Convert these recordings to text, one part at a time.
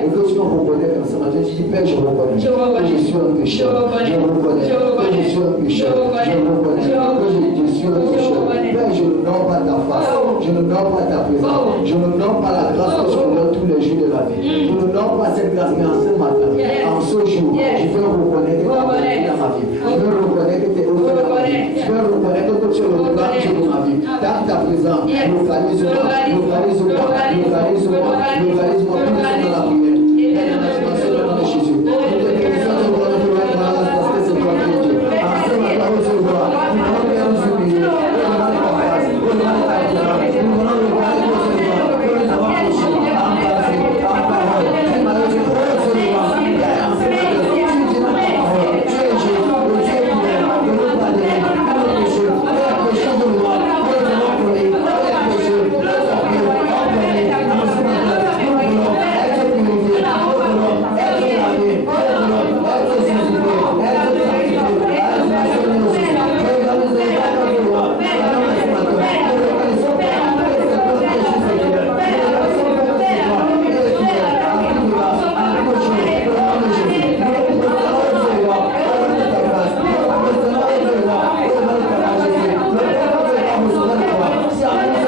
Et que tu me reconnais comme ça, matin, tu dis, Père, je reconnais que je suis un pécheur. Je reconnais que je suis un pécheur. Je reconnais que je suis un pécheur. Père, je ne donne pas ta face. Je ne donne pas ta présence. Je ne donne pas la grâce que tu me donnes tous les jours de la vie. Je ne donne pas cette grâce, mais en ce matin, en ce jour, je veux reconnaître que tu es dans ma vie. Je veux reconnaître que tu es au fond de ma vie. Je veux reconnaître que tu es le grand Dieu de ma vie. Dans ta présence, localise-moi, localise-moi, localise-moi, localise-moi, tout le monde dans la prière. Et dans la dimension de nom de Jésus. Nous te bénissons de gloire de la grâce parce que c'est toi qui es Dieu. En ce matin, nous te voix, nous voulons bien nous humilier. Nous voulons ta grâce, nous voulons ta grâce, nous voulons le voir de nos Seigneur. Que nous avons péché, en pensée, en parole. Et malheureusement, oh Seigneur, en ce matin, tu dis dans ta parole, tu es Jésus, le Dieu qui est, que nous pardonner, que nous péchons, que les péchés de moi, que nous avons prenés, que les péchés, que nous avons pardonné, en ce matin, nous voulons être purifiés, nous voulons être lavés, nous voulons être sanctifiés, être sanctifiés, à la dimension de nos Jésus. Regarde-nous et regarde notre loi, regarde ce matin, nous reconnaissons que c'est toi qui es juste et fidèle. Nous reconnaissons que c'est toi qui es fidèle, en toute grâce, en toute chose, au nom de Jésus. Nous reconnaissons, oh Seigneur, au nom de ta grâce, nous reconnaissons, oh Seigneur, au nom de ta majesté. Nous reconnaissons, Seigneur, nous sommes de toi. Si à nous,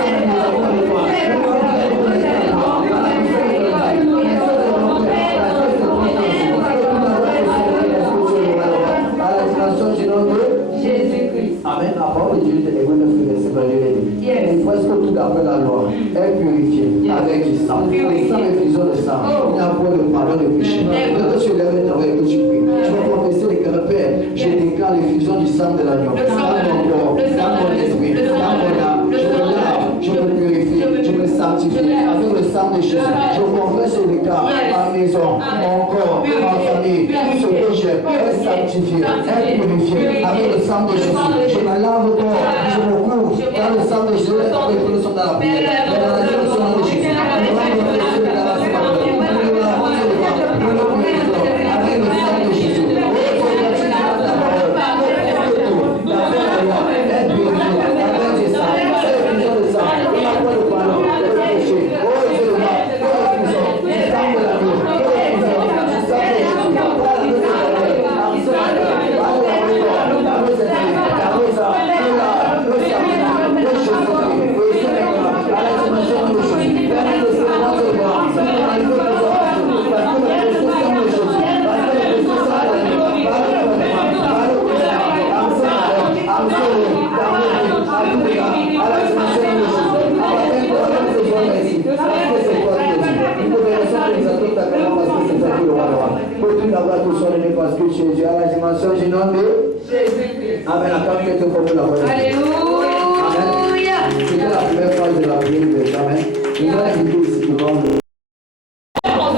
Seigneur, nous sommes des enfants de toi. Nous sommes des reconnaissants de toi. À la puissance de la vie, nous sommes des reconnaissants, à la puissance de ton Jésus. Et nous avons reçu la solution de la loi. À la dimension du nom de Jésus-Christ. Amen. La parole de Dieu est bonne frère, c'est pas Dieu. Et presque tout d'après la loi est purifié avec du sang. Sans effusion de sang, il n'y a pas de pardon de péché. Que tu lèves ta main et que tu pries. Tu vas confesser les cœurs, Père. Je déclare l'effusion du sang de l'agneau dans mon corps, dans mon esprit, dans mon âme. Je me lave, je me purifie, je me sanctifie avec le sang de Jésus. Je confesse au écart, ma maison, mon corps, ma famille, tout ce que j'ai est sanctifié, est purifié avec le sang de Jésus. Je me lave le corps, je me couvre dans le sang de Jésus. Et nous sommes dans la prière. Dans la dimension de Jésus. Nous allons confesser la grâce de Dieu. Nous allons avancer le roi. Nous allons purifier avec le sang de Jésus. Oh Seigneur, tu dis dans ta parole, que tout, la vie de loi est purifiée avec du sang. C'est l'effusion de sang. Il n'y a pas de pardon, de péché. Oh Seigneur, que l'effusion du sang de l'agneau, que l'effusion du sang de Jésus. Par la grâce de Dieu, en ce matin, par la prière, par le Saint-Esprit, par le sang, le sang, le Jésus-Christ, le Seigneur, à la dimension de Jésus. Père, nous te célébrons ce soir. Seigneur, à l'époque de Jésus, parce que le péché sang de Jésus, parce que le péché sang de l'agneau, par le pardon, par le péché, en ce matin, en ce lieu, dans le lieu, à tout égard, à la dimension de Jésus. À matin, pour la même saison, merci, parce que c'est toi qui es Dieu. Nous te bénissons que nous attendons ta parole parce que c'est toi qui le roi de roi. Pour tout l'avoir tout son aîné parce que tu es Dieu, à la dimension du nom de Jésus-Christ. Amen. La femme qui était comme la voix. Alléluia. C'était la première phase de la prière de Amen. Nous allons inviter ici devant nous. Alléluia.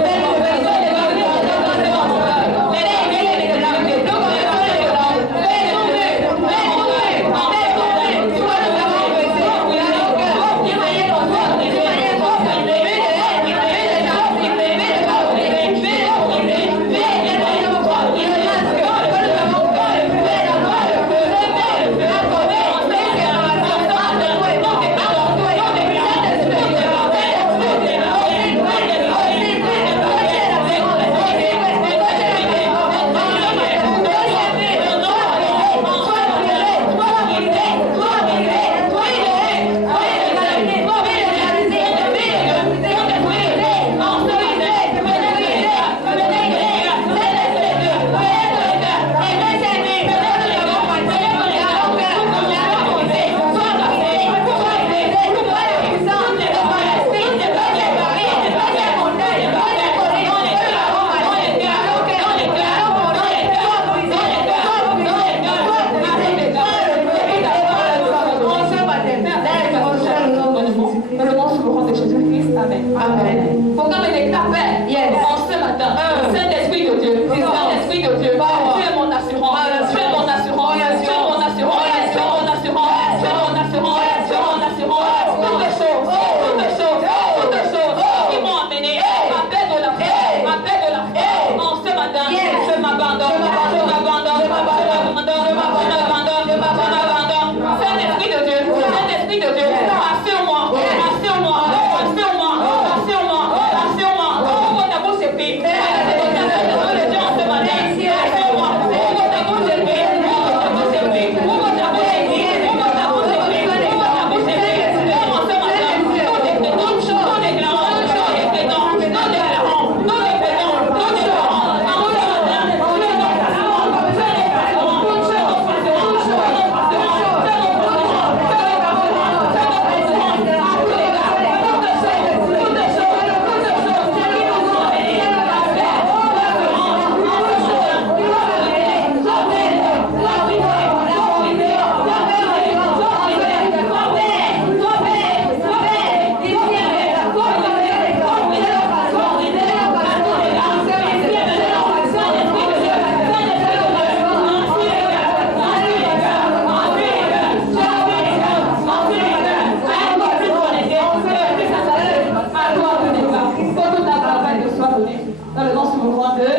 nom de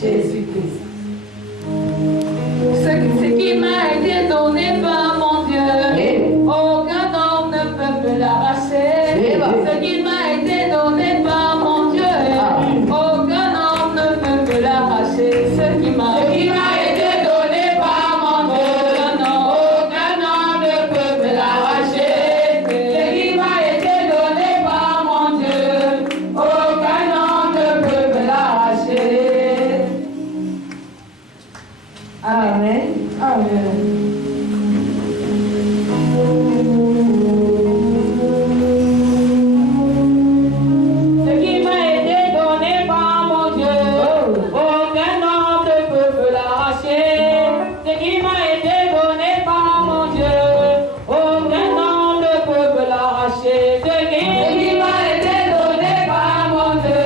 Jésus-Christ. Ce qui m'a été donné par mon Dieu, aucun homme ne peut me l'arracher. Ce qui m'a été donné par mon Dieu, aucun homme ne peut me l'arracher. Ce qui m'a été donné par mon Dieu, aucun homme ne peut me l'arracher. Ce qui m'a été donné par mon Dieu, aucun homme ne peut me l'arracher. Amen. Amen. Ce qui m'a été donné par mon Dieu, aucun homme ne peut me l'arracher. Ce qui m'a été donné par mon Dieu, aucun homme ne peut me l'arracher. Ce qui m'a été donné par mon Dieu,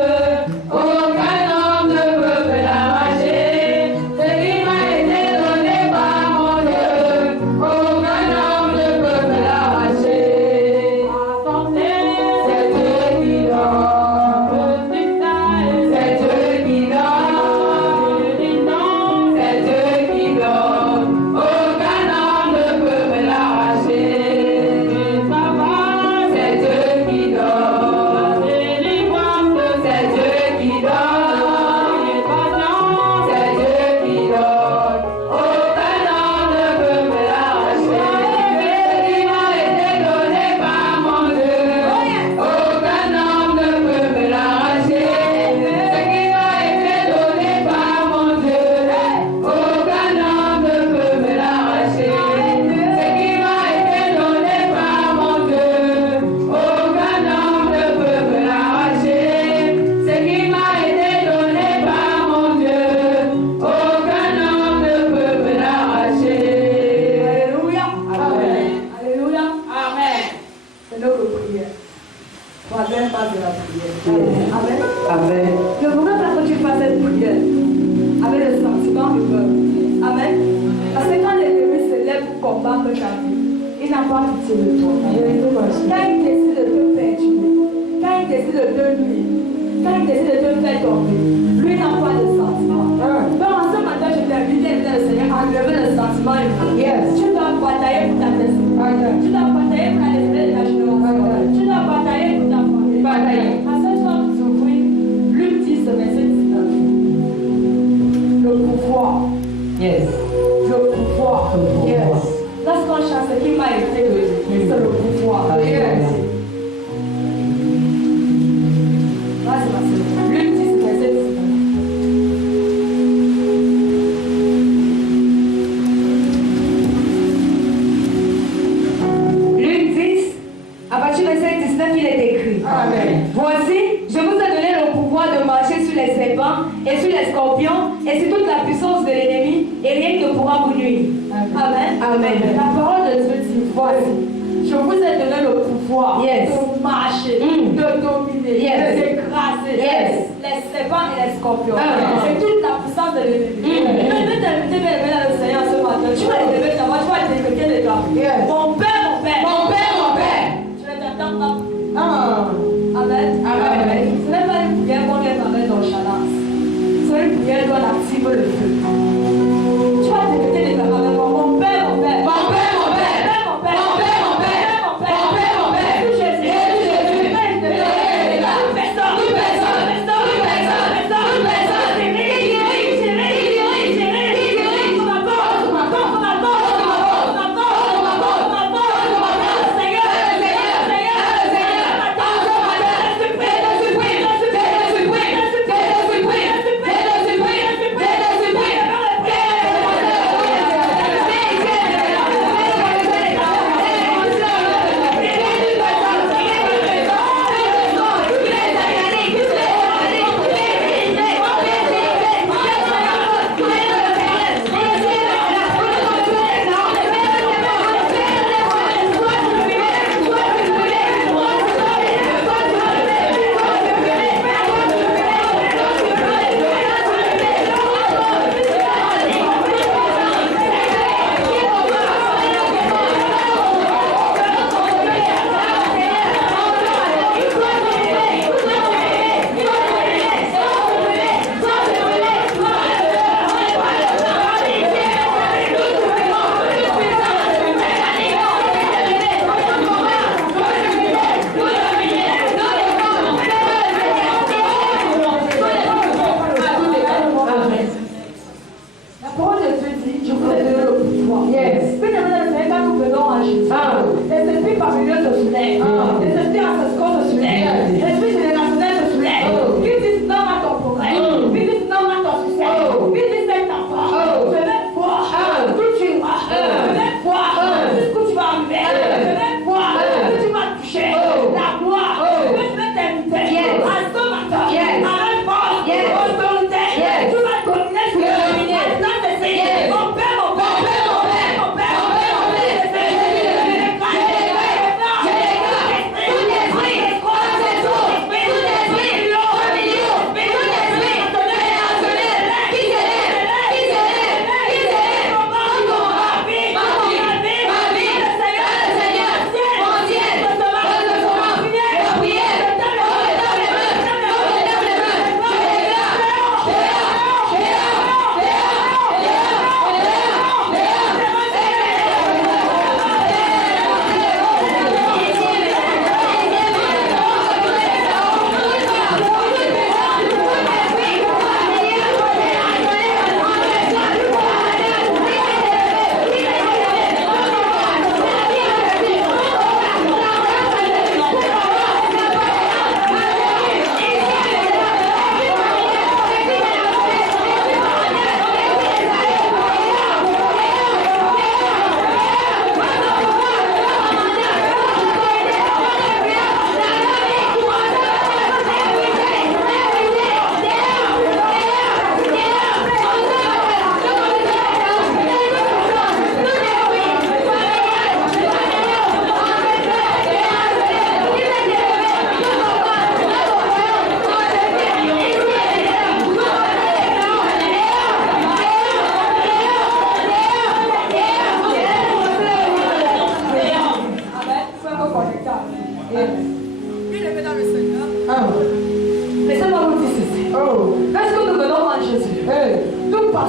aucun homme ne peut me l'arracher. Ce qui m'a été donné par mon Dieu, aucun homme ne peut me l'arracher. C'est Dieu qui donne, c'est Dieu qui donne, c'est Dieu qui donne, aucun homme ne peut me l'arracher. C'est Dieu qui donne, c'est Dieu qui donne, c'est Dieu qui donne, aucun homme ne peut me l'arracher. Ce qui m'a été donné par mon Dieu, aucun homme ne peut me l'arracher. Ce qui m'a été donné par mon Dieu, aucun homme ne peut me l'arracher. Ce qui m'a été donné par mon Dieu, aucun homme ne peut me l'arracher. Ce qui m'a été donné par mon Dieu, aucun homme ne peut me l'arracher. Alléluia. Amen. Alléluia. Amen. C'est notre prière. Troisième phase de la prière. Amen. Amen. Je voudrais que tu fasses cette prière avec le sentiment de peur. Amen. Parce que quand l'ennemi se lève pour combattre ta vie, il n'a pas pitié de toi. Quand il décide de te perturber, quand il décide de te nuire, quand il décide de te faire tomber, lui n'a pas de sentiment. Donc en ce matin, je t'invite, le Seigneur, à enlever le sentiment. Tu dois batailler pour ta destinée. Tu dois batailler pour la destinée de la génération. Tu dois batailler pour ta famille. À ce soir, nous ouvrons Luc 10, verset 19. Le pouvoir. Yes. Le pouvoir. Le pouvoir. Yes. Lorsqu'on chante ce qui m'a été donné, c'est le pouvoir. Alléluia. Yes. Vas-y, ma sœur. Luc 10, verset 19. Luc 10, à partir du verset 19, il est écrit. Amen. Voici, je vous ai donné le pouvoir de marcher sur les serpents et sur les scorpions et sur toute la puissance de l'ennemi et rien ne pourra vous nuire. Amen. Amen. La parole de Dieu dit, voici, je vous ai donné le pouvoir Yes. de marcher, de dominer, Yes. d'écraser Yes. les serpents et les scorpions. Amen. C'est toute la puissance de l'ennemi. Je vais t'inviter bien aimé dans le Seigneur ce matin. Tu vas lever ta voix, tu vas décréter les gars. Yes. Mon Père, mon Père. Mon Père, mon Père. Je vais t'entendre. Amen. Amen. Amen. Ce n'est pas une prière qu'on vient avec nonchalance. C'est une prière qu'on active le feu. Tu vas décréter les gars avec moi. Mon Père, mon Père. Mon Père, mon Père. Mon Père, mon Père. Mon Père, mon Père. Mon Père, Mon Père, mon Père. Jésus, Jésus. Toute personne.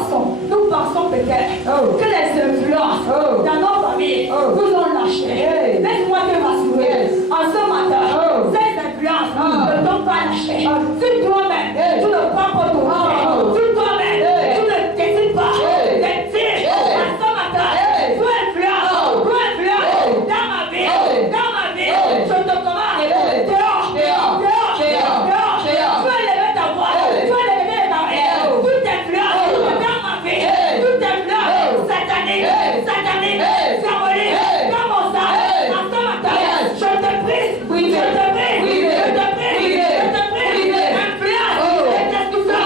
pensons peut-être que les influences dans nos familles nous ont lâchés. Laisse-moi te rassurer. En ce matin, ces influences ne t'ont pas lâché. Si toi-même, tu ne prends pas ton temps, si toi-même, tu ne décides pas d'être en ce matin, tu influences dans ma vie, je te commande, dehors. Tu vas lever ta voix, tu vas lever ta main, toute influence dans ma vie, toute influence satanique, diabolique, dans mon sang, en ce matin, je te prie, influence, destruction,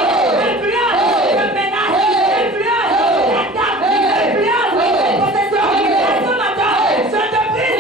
influence, menace, influence, attaque, influence, possession, en ce matin, je te prie,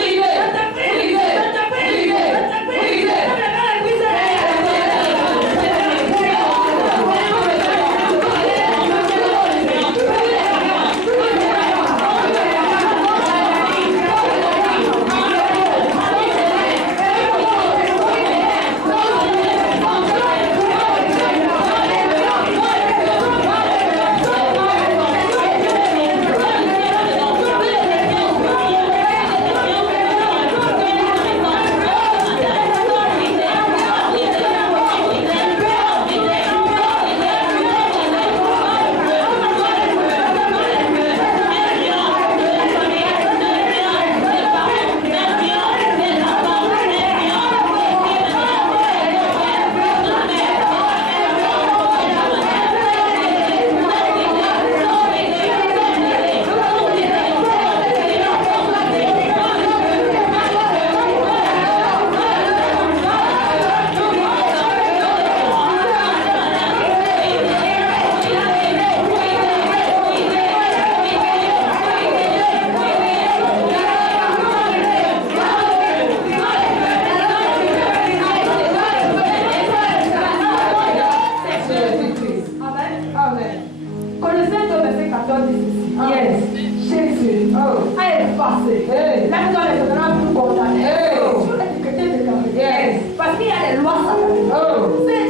Colossiens 2, verset 14 dit ceci. Yes. Jésus a effacé l'acte des honorables pour condamner. Sur l'étiqueté de carrière. Parce qu'il y a des lois sataniques.